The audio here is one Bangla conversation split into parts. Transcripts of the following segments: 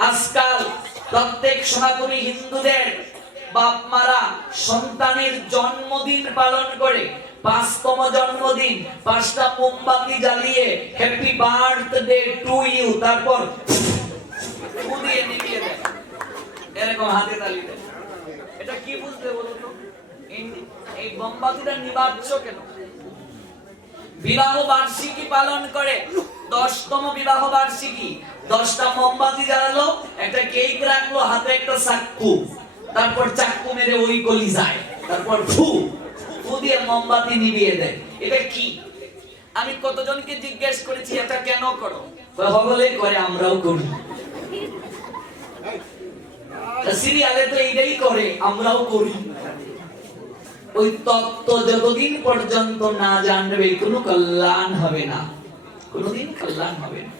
আজকাল প্রত্যেক সনাতনী হিন্দুদের বাপ মারা সন্তানের জন্মদিন পালন করে, পাঁচতম জন্মদিন, পাঁচটা মোমবাতি জ্বালিয়ে হ্যাপি বার্থডে টু ইউ তারপর দিয়ে নিভিয়ে দেয়। এরকম হাতে তালি দেয়। এটা কি বুঝতে বলো তো? এই- মোমবাতিটা নিবাচ্ছ কেন? বিবাহ বার্ষিকী পালন করে দশতম বিবাহ বার্ষিকী। দশটা মোমবাতি জ্বালালো একটা কেক রাখল হাতে একটা চাক্কু। তারপর চাক্কু মেরে ওই গলি যায়। তারপর ফু ফু দিয়ে মোমবাতি নিভিয়ে দেয়। এটা কি? আমি কতজনকে জিজ্ঞেস করেছি এটা কেন করো? কয়, করে আমরাও করি। সিরিয়ালে তো এইটাই করে আমরাও করি। ওই তত্ত্ব যতদিন পর্যন্ত না জানবে কোনো কল্যাণ হবে না। কোনোদিন কল্যাণ হবে না।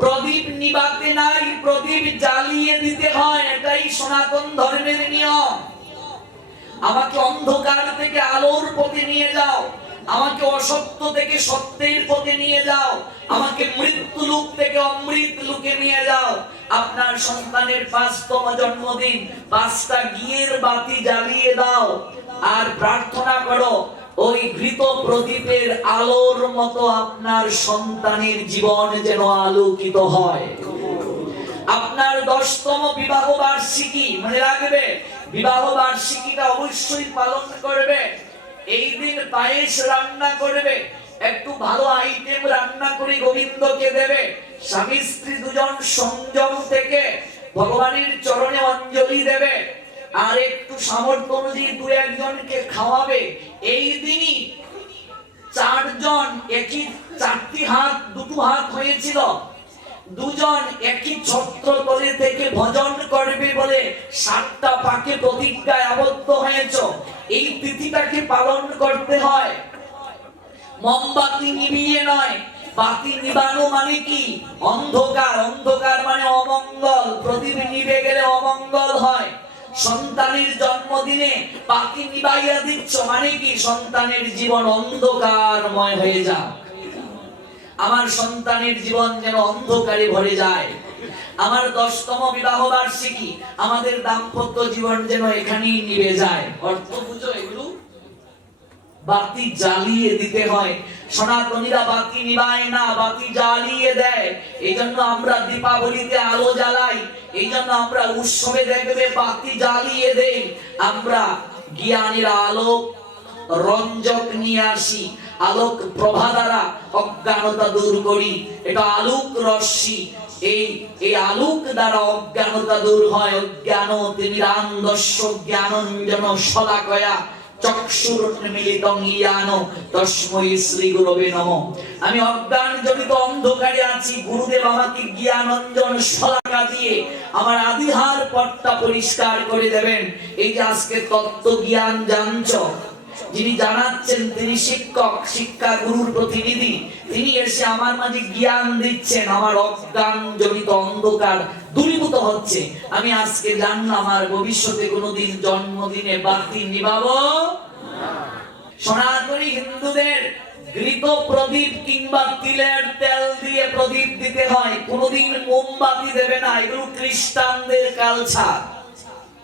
প্রদীপ নিবাতে নাই, প্রদীপ জ্বালিয়ে দিতে হয়, এটাই সনাতন ধর্মের নিয়ম। আমাকে অন্ধকার থেকে আলোর পথে নিয়ে যাও, আমাকে অসত্য থেকে সত্যের পথে নিয়ে যাও, আমাকে মৃত্যু লোক থেকে অমৃত লোকে নিয়ে যাও। আপনার সন্তানের পাঁচতম জন্মদিন, পাঁচটা গিয়ের বাতি জ্বালিয়ে দাও, আর প্রার্থনা করো ওই ঘৃত প্রদীপের আলোর মতো আপনার সন্তানের জীবন যেন আলোকিত হয়। আপনার দশতম বিবাহ বার্ষিকী, মনে রাখবে, বিবাহ বার্ষিকীটা অবশ্যই পালন করবে। এই দিন পায়েস রান্না করবে, একটু ভালো আইটেম রান্না করে গোবিন্দকে দেবে। স্বামী স্ত্রী দুজন সংযম থেকে ভগবানের চরণে অঞ্জলি দেবে। আর একটু সামর্থ্য অনুযায়ী দু একজনকে খাওয়াবে। এই দিনই চারজন একই চারটি হাত, দুটো হাত হয়েছিল। দুজন একই ছত্র তলে থেকে ভজন করবে বলে সাতটা পাকে প্রতিজ্ঞায় আবদ্ধ হয়েছ। এই তিথিটাকে পালন করতে হয়। মোমবাতি নিভিয়ে নয়, বাতি নিবানো মানে কি? অন্ধকার অন্ধকার মানে অমঙ্গল। প্রদীপ নিভে গেলে অমঙ্গল হয়। সন্তানের জন্মদিনে পাখি নিবাইয়া দিচ্ছ মানে কি? সন্তানের জীবন অন্ধকারময় হয়ে যাক। আমার সন্তানের জীবন যেন অন্ধকারে ভরে যায়। আমার দশতম বিবাহ বার্ষিকী, আমাদের দাম্পত্য জীবন যেন এখানেই নিভে যায়। অর্থ বুঝো এগুলো। বাতি জ্বালিয়ে দিতে হয়। সনাতনীরা বাতি নিবায় না, বাতি জ্বালিয়ে দেয়। এই জন্য আমরা দীপাবলিতে আলো জ্বালাই। এই জন্য আমরা উৎসবে দেখবে বাতি জ্বালিয়ে দেই। আমরা জ্ঞানীরা আলোক রঞ্জক নিয়ে আসি। আলোক প্রভা দ্বারা অজ্ঞানতা দূর করি। এটা আলোক রশ্মি। এই এই আলোক দ্বারা অজ্ঞানতা দূর হয়। অজ্ঞান তিমিরান্দস্য জ্ঞানঞ্জন শলাকয়া চক্ষুর্মিলিতং ইয়ানো আমি অজ্ঞান জনিত অন্ধকারে আছি, গুরুদেব আমাকে জ্ঞানঞ্জন দিয়ে আমার আদিহার পরিষ্কার করে দেবেন। এই যে আজকে তত্ত্ব জ্ঞান জানছো, যিনি জানাচ্ছেন তিনি শিক্ষক, শিক্ষা গুরুর প্রতিনিধি, তিনি এসে আমার মাঝে জ্ঞান দিচ্ছেন, আমার অজ্ঞান জনিত অন্ধকার দূরীভূত হচ্ছে। আমি আজকে জানলাম, আর ভবিষ্যতে কোনোদিন জন্মদিনে বাতি নিবাব? সনাতনী হিন্দুদের ঘৃত প্রদীপ কিংবা তিলের তেল দিয়ে প্রদীপ দিতে হয়। কোনোদিন মোমবাতি দেবে না, এগুলো খ্রিস্টানদের কালচার